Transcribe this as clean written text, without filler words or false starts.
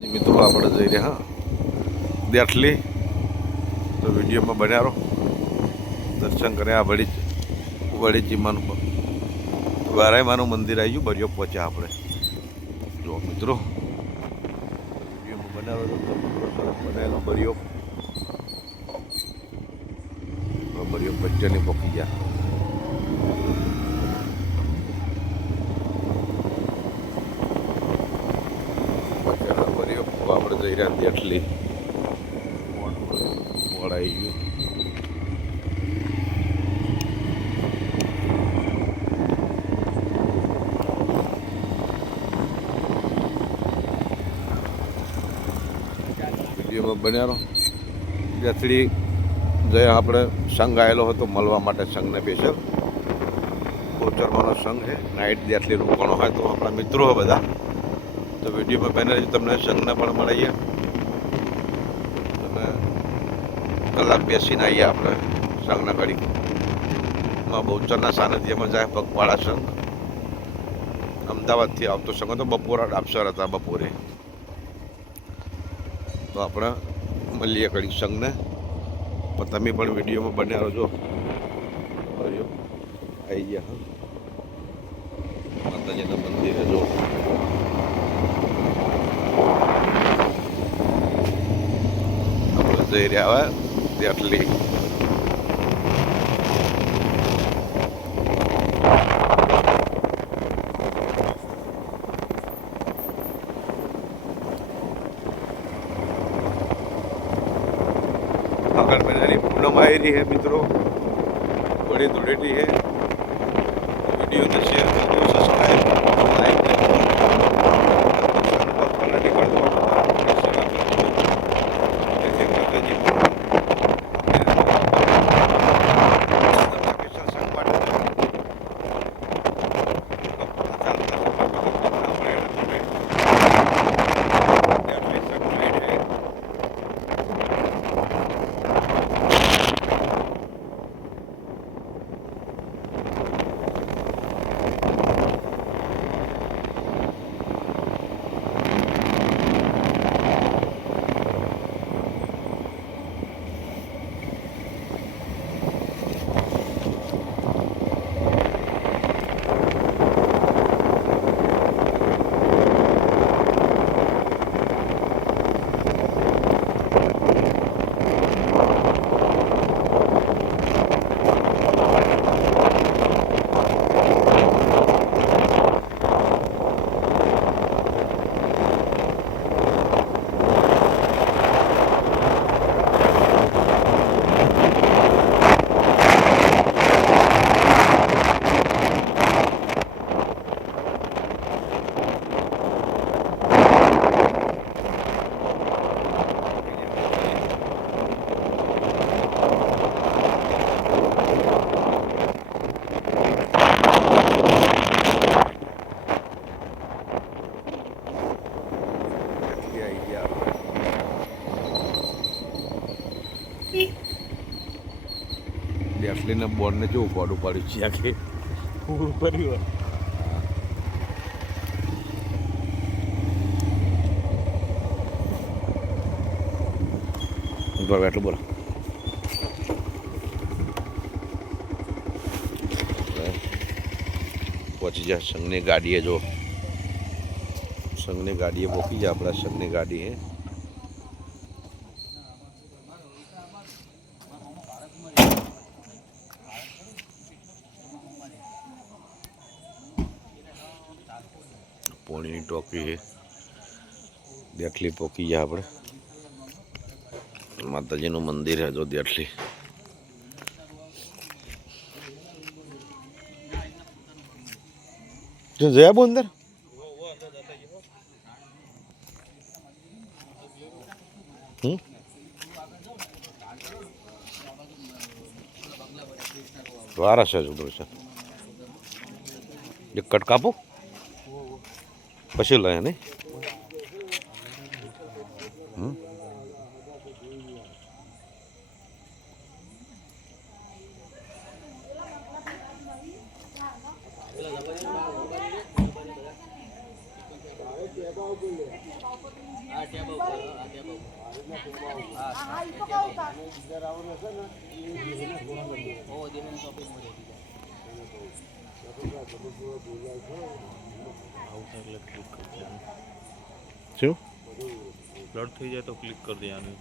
મિત્રો આપણે જઈ રહ્યા દેઠલી તો વિડીયોમાં બન્યા રહો. દર્શન કર્યા વડીચીમાનું વારાયમાનું મંદિર આવી ગયું. બરિયો પહોંચ્યા આપણે. જો મિત્રો વિડીયોમાં બનાવેલો બનેલો બરિયો બચ્ચાની પકી ગયા. આપણે જઈ રહ્યા દેઠલી મોડાઈ ગયું. વિડીયોમાં બન્યા રહો. દેઠલી જયા આપણે સંઘ આવેલો હતો મળવા માટે. સંઘને સ્પેશિયલ ગોચરમાંનો સંઘ છે. નાઇટ દેઠલી રોકાણો હોય તો આપણા મિત્રો હોય બધા. તો વિડીયોમાં બને તમને સંઘને પણ મળીએ અને કલાક બેસીને આવીએ આપણે સંઘના ઘડીમાં. બહુચરના સાનિધ્યમાં જાય પગપાળા સંઘ. અમદાવાદથી આવતો સંઘ હતો. બપોરા ડાબસર હતા બપોરે. તો આપણે મળીએ ઘડીક સંઘને. પણ તમે પણ વિડીયોમાં બન્યા રહેજો. આવી ગયા માતાજીના મંદિરે. જો જઈ રહ્યા હવે દેઠલી. આગળ મહિનાની પૂનમ આવી રહી છે મિત્રો. બડી ધૂળેટી છે. વિડીયોને શેર કરજો, સબસ્ક્રાઈબ લાઈક દેઠલીના બોર્ડને કેવું પાડું પાડ્યું છે આખી પડ્યું. એટલું બોલો. પહોંચી જાય સંઘની ગાડીએ. જો સંઘની ગાડીએ પહોંચી જાય આપણા સંઘની ગાડીએ. પોણીની ટોકી દેઠલી પહોંચી જાય આપણે. માતાજીનું મંદિર છે જો દેઠલી. જો જયા બો અંદર વારા છે ઉધર છે. એક કટ કાપો પછી લે નહીં. શું ફ્લડ થઈ જાય તો ક્લિક કરી દેવાનું.